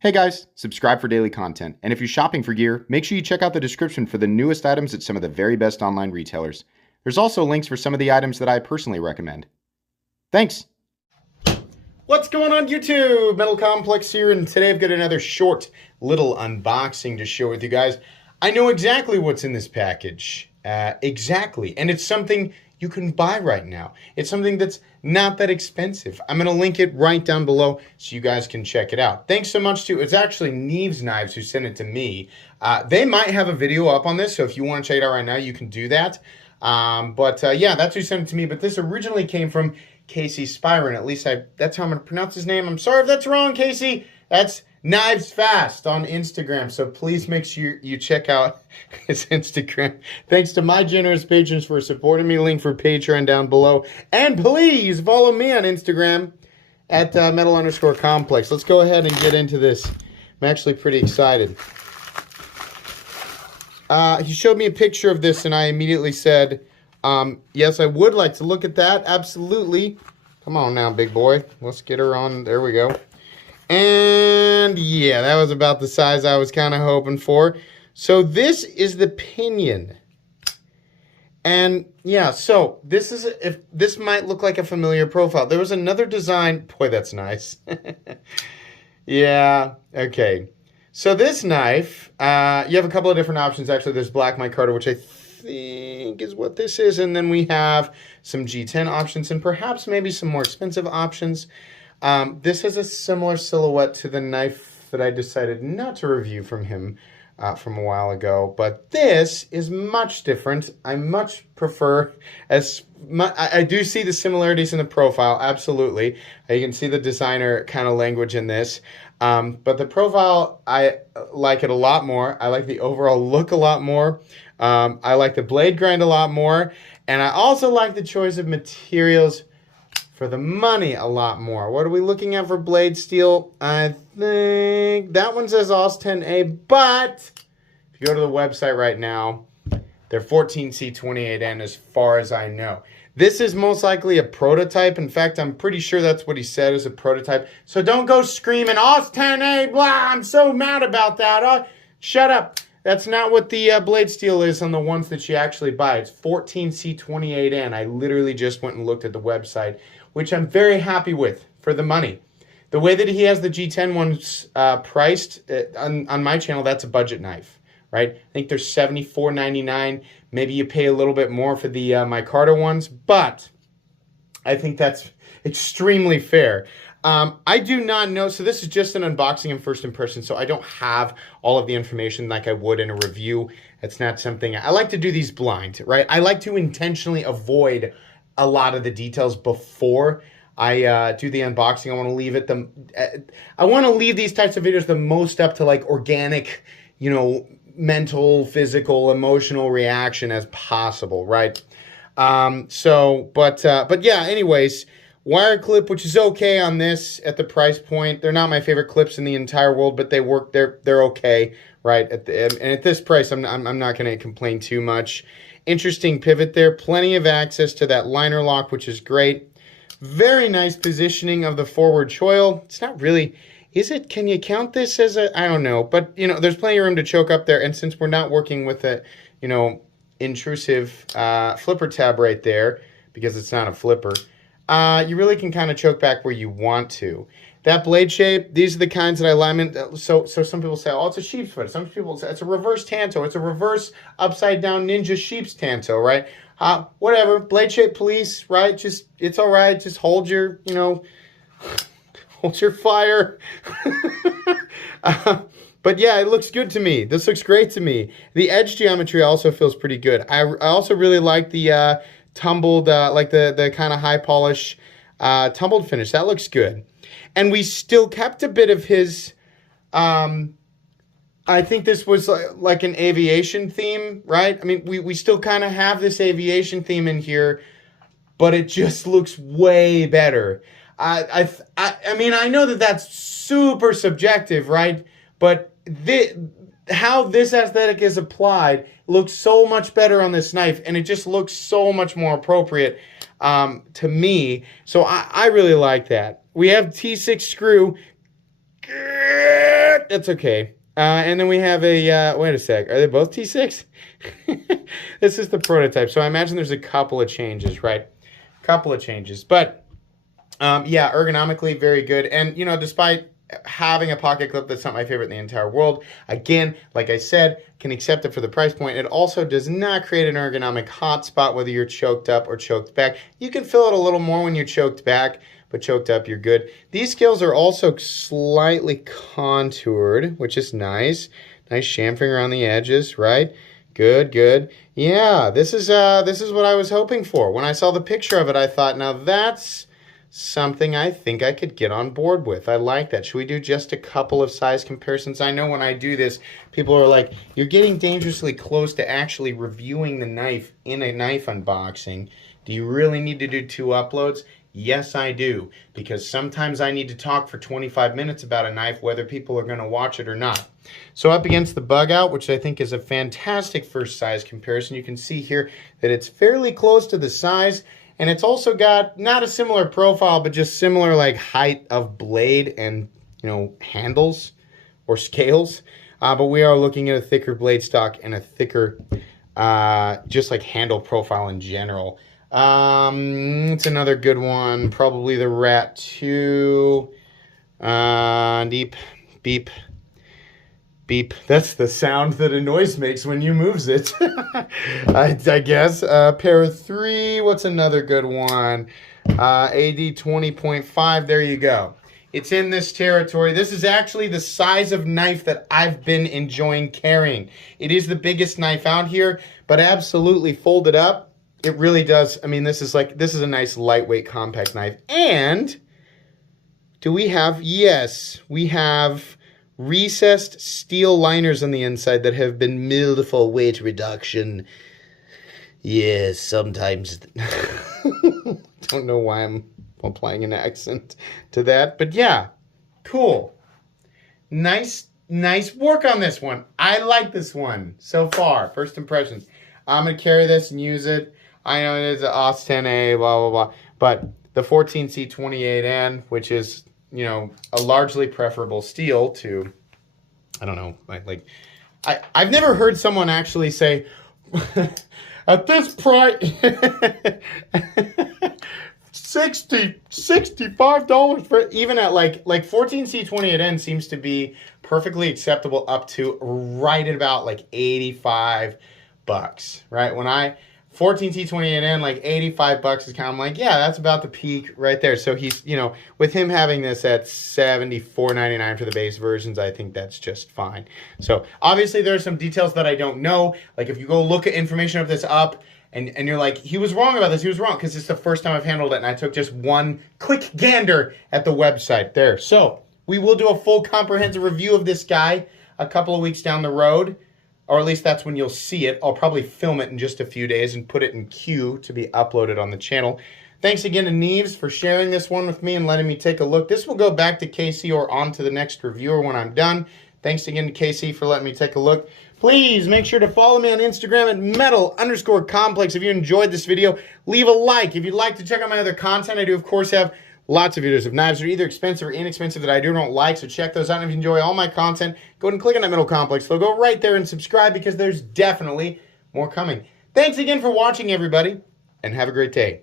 Hey guys, subscribe for daily content, and if you're shopping for gear, make sure you check out the description for the newest items at some of the very best online retailers. There's also links for some of the items that I personally recommend. Thanks! What's going on YouTube? Metal Complex here, and today I've got another short little unboxing to share with you guys. I know exactly what's in this package. Exactly. And it's something you can buy right now. It's something that's not that expensive. I'm going to link it right down below so you guys can check it out. Thanks so much to, it's actually Neves Knives who sent it to me. They might have a video up on this, so if you want to check it out right now, you can do that. Yeah, that's who sent it to me. But this originally came from Casey Spyron. At least that's how I'm going to pronounce his name. I'm sorry if that's wrong, Casey. That's Knives Fast on Instagram, so please make sure you check out his Instagram. Thanks to my generous patrons for supporting me. Link for Patreon down below. And please follow me on Instagram at metal_complex. Let's go ahead and get into this. I'm actually pretty excited. He showed me a picture of this, and I immediately said, yes, I would like to look at that. Absolutely. Come on now, big boy. Let's get her on. There we go. And yeah, that was about the size I was kind of hoping for. So this is the Pinion. And yeah, so this might look like a familiar profile. There was another design. Boy, that's nice. Yeah, okay. So this knife, you have a couple of different options. Actually, there's black micarta, which I think is what this is. And then we have some G10 options and perhaps maybe some more expensive options. This has a similar silhouette to the knife that I decided not to review from him from a while ago, but this is much different. I much prefer, I do see the similarities in the profile, absolutely. You can see the designer kind of language in this, but the profile, I like it a lot more. I like the overall look a lot more. I like the blade grind a lot more, and I also like the choice of materials for the money a lot more. What are we looking at for blade steel? I think that one says AUS 10A, but if you go to the website right now, they're 14C28N as far as I know. This is most likely a prototype. In fact, I'm pretty sure that's what he said is a prototype. So don't go screaming, AUS 10A, blah, I'm so mad about that. Oh, shut up. That's not what the blade steel is on the ones that you actually buy. It's 14C28N. I literally just went and looked at the website, which I'm very happy with for the money. The way that he has the G10 ones priced on my channel, that's a budget knife, right? I think they're $74.99. Maybe you pay a little bit more for the micarta ones, but I think that's extremely fair. I do not know, so this is just an unboxing and first impression, so I don't have all of the information like I would in a review. It's not something, I like to do these blind, right? I like to intentionally avoid a lot of the details before I do the unboxing. I want to leave it I want to leave these types of videos the most up to like organic, you know, mental, physical, emotional reaction as possible, right? But yeah, anyways, wire clip, which is okay on this at the price point. They're not my favorite clips in the entire world, but they work. They're okay, right? And at this price, I'm not going to complain too much. Interesting pivot there. Plenty of access to that liner lock, which is great. Very nice positioning of the forward choil. It's not really, is it? Can you count this as a? I don't know, but you know, there's plenty of room to choke up there. And since we're not working with a, you know, intrusive flipper tab right there, because it's not a flipper. You really can kind of choke back where you want to. That blade shape, these are the kinds that I alignment. So some people say, oh, it's a sheep's foot. Some people say it's a reverse tanto. It's a reverse upside down ninja sheep's tanto, right? Whatever, blade shape police, right? Just, it's all right. Just hold your, you know, hold your fire. But yeah, it looks good to me. This looks great to me. The edge geometry also feels pretty good. I also really like the tumbled, like the kind of high polish tumbled finish. That looks good. And we still kept a bit of his, I think this was like an aviation theme, right? I mean, we still kind of have this aviation theme in here, but it just looks way better. I mean, I know that that's super subjective, right? But how this aesthetic is applied looks so much better on this knife, and it just looks so much more appropriate to me. So I really like that. We have T6 screw. but that's okay. And then we have a, wait a sec, are they both T6? This is the prototype, so I imagine there's a couple of changes, right? Couple of changes, but yeah, ergonomically very good. And, you know, despite having a pocket clip that's not my favorite in the entire world, again, like I said, can accept it for the price point. It also does not create an ergonomic hotspot, whether you're choked up or choked back. You can feel it a little more when you're choked back, but choked up, you're good. These scales are also slightly contoured, which is nice. Nice chamfering around the edges, right? Good, good. Yeah, this is what I was hoping for. When I saw the picture of it, I thought, now that's something I think I could get on board with. I like that. Should we do just a couple of size comparisons? I know when I do this, people are like, you're getting dangerously close to actually reviewing the knife in a knife unboxing. Do you really need to do 2 uploads? Yes, I do, because sometimes I need to talk for 25 minutes about a knife, whether people are going to watch it or not. So up against the Bug Out, which I think is a fantastic first size comparison, you can see here that it's fairly close to the size, and it's also got not a similar profile, but just similar like height of blade and, you know, handles or scales. But we are looking at a thicker blade stock and a thicker, just like handle profile in general. It's another good one. Probably the Rat 2. Deep, beep, beep. That's the sound that a noise makes when you moves it. I guess. Pair 3. What's another good one? AD 20.5. There you go. It's in this territory. This is actually the size of knife that I've been enjoying carrying. It is the biggest knife out here, but absolutely folded up. It really does. I mean, this is a nice lightweight compact knife. And do we have, yes, we have recessed steel liners on the inside that have been milled for weight reduction. Yes, sometimes. Don't know why I'm applying an accent to that, but yeah, cool. Nice work on this one. I like this one so far. First impressions. I'm going to carry this and use it. I know it is an AUS 10A, blah, blah, blah. But the 14C28N, which is, you know, a largely preferable steel to, I don't know, I've never heard someone actually say, at this price, $65 for, even at like 14C28N seems to be perfectly acceptable up to right at about like $85, right? When 14C28N, like $85 is kind of like, yeah, that's about the peak right there. So he's, you know, with him having this at $74.99 for the base versions, I think that's just fine. So obviously there are some details that I don't know. Like if you go look at information of this up and you're like, he was wrong about this, he was wrong, because it's the first time I've handled it and I took just one quick gander at the website there. So we will do a full comprehensive review of this guy a couple of weeks down the road. Or at least that's when you'll see it. I'll probably film it in just a few days and put it in queue to be uploaded on the channel. Thanks again to Neves for sharing this one with me and letting me take a look. This will go back to KC or on to the next reviewer when I'm done. Thanks again to KC for letting me take a look. Please make sure to follow me on Instagram at metal_complex. If you enjoyed this video, leave a like. If you'd like to check out my other content, I do, of course, have lots of videos of knives that are either expensive or inexpensive that I do not like, so check those out. And if you enjoy all my content, go ahead and click on that Metal Complex logo right there and subscribe, because there's definitely more coming. Thanks again for watching, everybody, and have a great day.